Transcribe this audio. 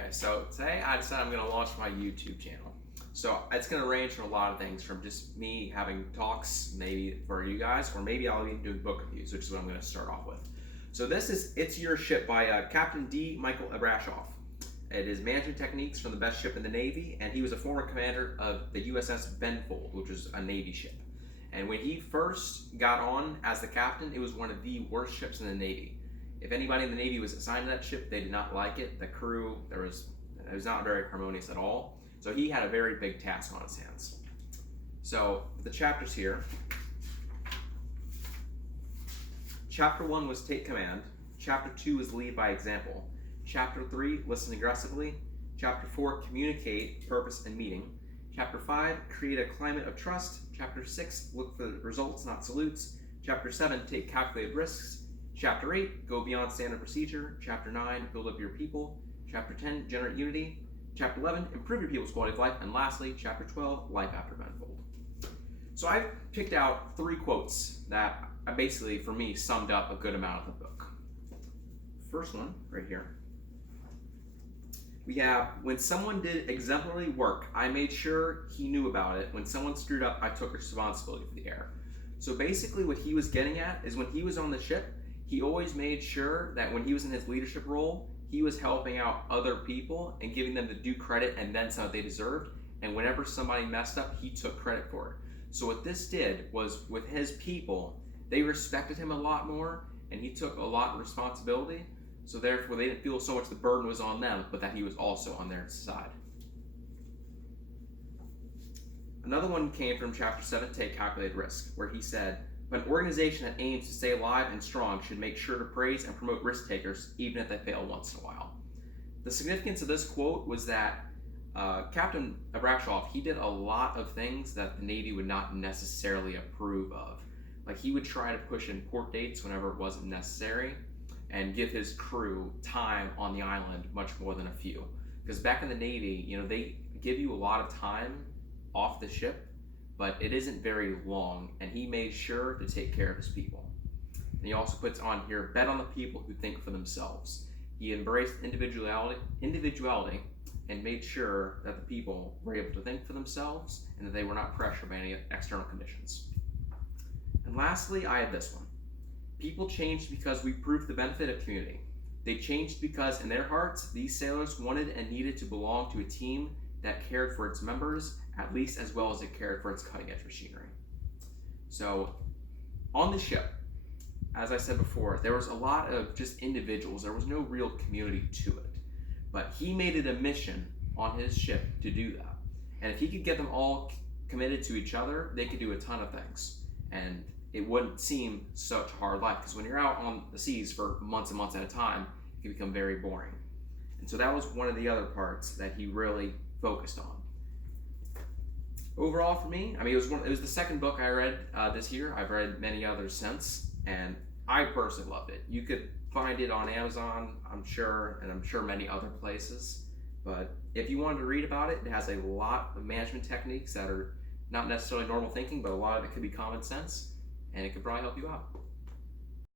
Okay, so today I decided I'm going to launch my YouTube channel. So it's going to range from a lot of things, from just me having talks maybe for you guys, or maybe I'll even do book reviews, which is what I'm going to start off with. So this is It's Your Ship by Captain D. Michael Abrashoff. It is management techniques from the best ship in the Navy, and he was a former commander of the USS Benfold, which was a Navy ship. And when he first got on as the captain, it was one of the worst ships in the Navy. If anybody in the Navy was assigned to that ship, they did not like it. The crew, it was not very harmonious at all. So he had a very big task on his hands. So the chapters here. Chapter 1 was Take Command. Chapter 2 was Lead by Example. Chapter 3, Listen Aggressively. Chapter 4, Communicate, Purpose, and Meaning. Chapter 5, Create a Climate of Trust. Chapter 6, Look for results, not salutes. Chapter 7, Take Calculated Risks. Chapter 8, Go Beyond Standard Procedure. Chapter 9, Build Up Your People. Chapter 10, Generate Unity. Chapter 11, Improve Your People's Quality of Life. And lastly, Chapter 12, Life After Benfold. So I picked out 3 quotes that basically, for me, summed up a good amount of the book. First one, right here. We have, when someone did exemplary work, I made sure he knew about it. When someone screwed up, I took responsibility for the error. So basically what he was getting at is when he was on the ship, he always made sure that when he was in his leadership role, he was helping out other people and giving them the due credit and then some that they deserved. And whenever somebody messed up, he took credit for it. So what this did was, with his people, they respected him a lot more, and he took a lot of responsibility. So therefore, they didn't feel so much the burden was on them, but that he was also on their side. Another one came from Chapter 7, Take Calculated Risk, where he said, an organization that aims to stay alive and strong should make sure to praise and promote risk takers, even if they fail once in a while. The significance of this quote was that Captain Abrashoff, he did a lot of things that the Navy would not necessarily approve of. Like, he would try to push in port dates whenever it wasn't necessary, and give his crew time on the island much more than a few. Because back in the Navy, they give you a lot of time off the ship, but it isn't very long, and he made sure to take care of his people. And he also puts on here, bet on the people who think for themselves. He embraced individuality, and made sure that the people were able to think for themselves and that they were not pressured by any external conditions. And lastly, I had this one. People changed because we proved the benefit of community. They changed because in their hearts, these sailors wanted and needed to belong to a team that cared for its members at least as well as it cared for its cutting-edge machinery. So on the ship, as I said before, there was a lot of just individuals. There was no real community to it. But he made it a mission on his ship to do that. And if he could get them all committed to each other, they could do a ton of things. And it wouldn't seem such a hard life, because when you're out on the seas for months and months at a time, it can become very boring. And so that was one of the other parts that he really focused on. Overall, for me, it was the second book I read this year. I've read many others since, and I personally loved it. You could find it on Amazon, I'm sure, and I'm sure many other places. But if you wanted to read about it, it has a lot of management techniques that are not necessarily normal thinking, but a lot of it could be common sense, and it could probably help you out.